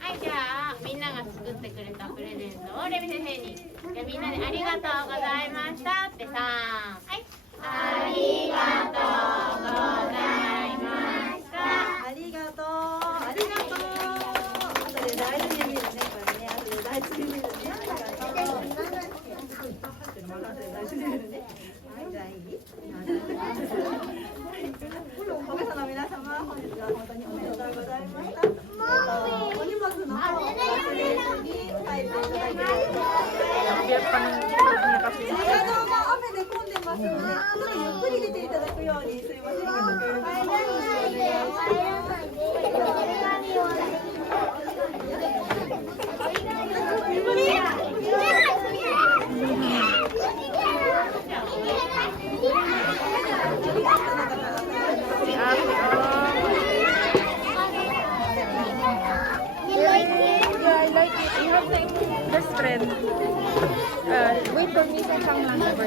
はい、じゃあみんなが作ってくれたプレゼントをレミ先生に。じゃあみんなでありがとうございましたってさ、はい。ありがとうございました。ありがとう、ありがとう。後で大事に見るね、これね。後で大事に見るね。ありがとう。大事に見るね。はい、じゃあいい？保護者の皆様、本日は本当におめでとうございました。お荷物の方を忘れずに書いていただければ。雨で混んでますので、ちょっとゆっくり出ていただくようにすいませんけど、best friend. Wait for me sa isang number.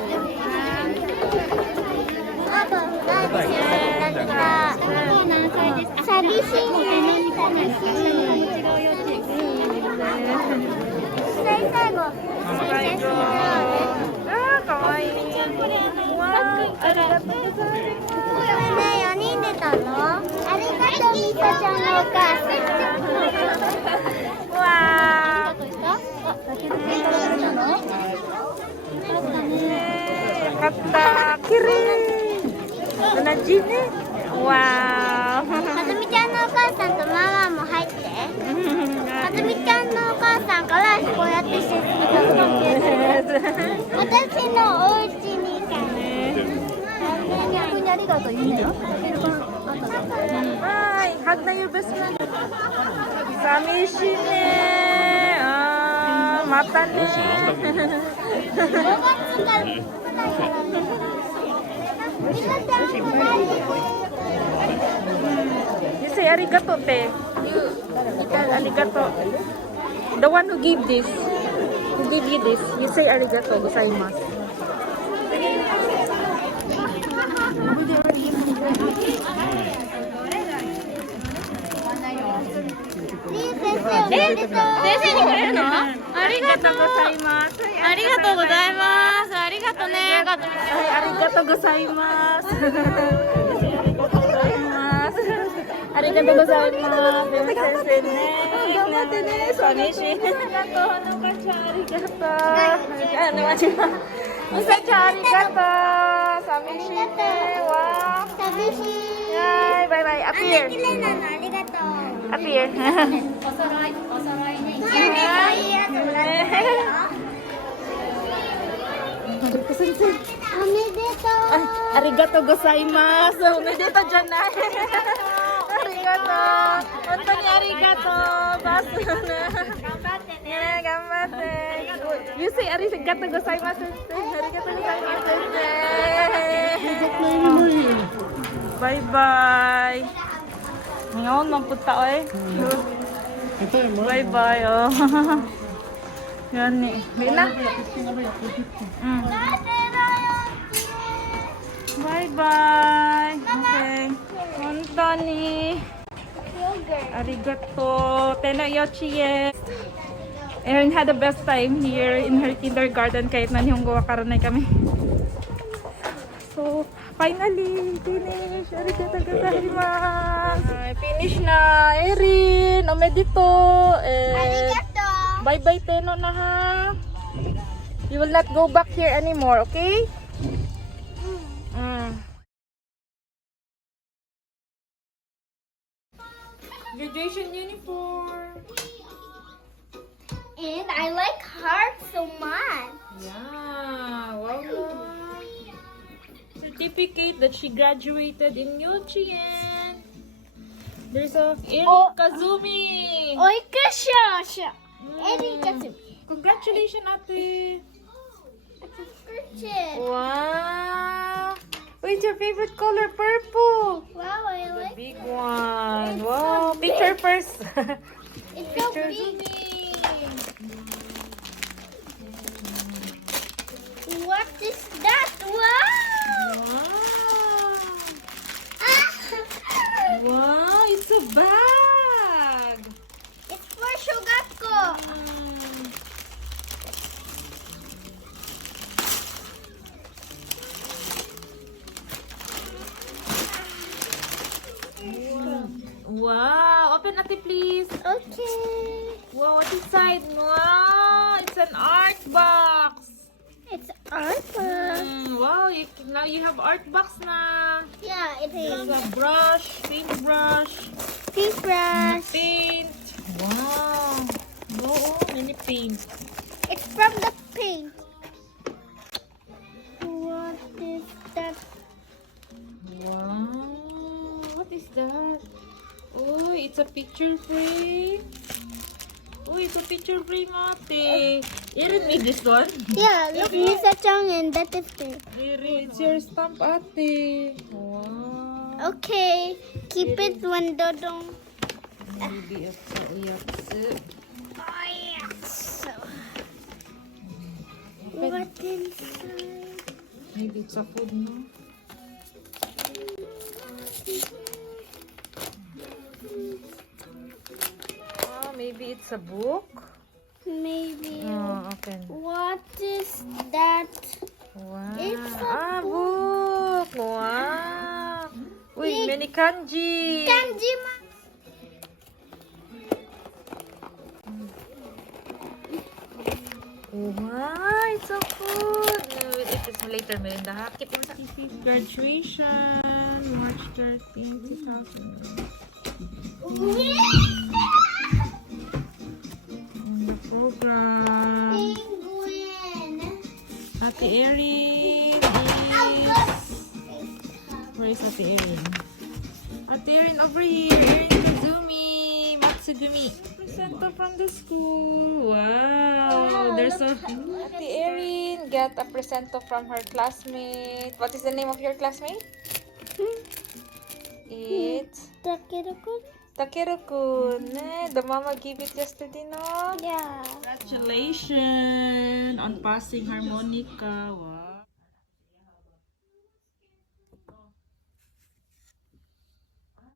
Kata kiri. Najine. Wow. かずみちゃんのお母さんとママも入って。かずみちゃんのお母さんからこうやって説明を受ける。私のお家にいたね。逆にありがとう言うねよ。はい、hug na your best friend. Samishi ne. Mata ne. You say arigato, te. Arigato. The one who gave this, who gave you this, you say arigato gozaimasu. Arigatou gozaimasu. Arigatou ne. Arigatou gozaimasu. Arigatou gozaimasu. Sensei ne. Gambatte ne. Samishi. Arigatou. Noka-chan arigatou. Misa-chan arigatou. Samishi ne. Wow. Samishi. Bye bye. Up here. 綺麗なのありがとう。Up here. お揃いね。いいやつもらってるよ。おめでとう。Arigatou gozaimasu. Omedetou dyan na. Arigatou. Hontou ni arigatou. Basu na. Gambatte ne. Gambatte. You say arigatou gozaimasu. Arigatou gozaimasu. Bye-bye. Ngayon, magpunta oy. Bye-bye, oh. Yan ni. Bina. Bye-bye. Okay. Hontou ni. Arigato. Tenoyochiye. Erin had the best time here in her kindergarten kahit na Nihongo wakaranay kami. So, finally, finish. Arigato gozaimasu. Finish na, Erin. Omedeto. Arigato. Bye-bye, Teno na ha. You will not go back here anymore, okay? Graduation uniform. And I like hearts so much. Yeah, wow. certificate that she graduated in Yuchien. There's a Erin Oh. Kazumi. Oikashasha. Erin Kazumi. Congratulations, ate. Purchase. Wow. What's your favorite color? Purple. Wow, I The like big that. one. It's Wow. so Picture big. first. It's so Picture. big. What is that? Wow! Wow. Wow. It's a bag. It's for Shugako. Wow. Open ate, please. Okay. Wow. What's inside? Wow. It's an art box. It's art box. Wow. Now you have art box na. Yeah, it There's is. a brush, paintbrush, Paintbrush. paint. Wow. Oh, many paint. It's from the paint. What is that? Wow. What is that? Oh, it's a picture frame. Oh, it's a picture frame, ate. Erin made this one. Yeah, look, Misa Chang, and that is it. Erin, it's your stamp, ate. Wow. Okay, keep it when dodong. Maybe it's Oh, yes. What inside? maybe it's a food, no? Oh, maybe it's a book. Maybe. Oh, open. What is that? Wow. It's a book. Wow. Uy, many kanji. Kanji man. Wow, it's so good. It is later, Melinda. Ha? Keep mo sa graduation, March 13, 2000. The program. Penguin. Ate Erin Where is Ate Erin? Ate Erin over here. Erin Kazumi Matsugumi. Presento from the school. Wow. There's a Ate Erin got a presento from her classmate. What is the name of your classmate? It's Takeru-kun. The mama gave it yesterday, no? Yeah. Congratulations on passing harmonica. Wow.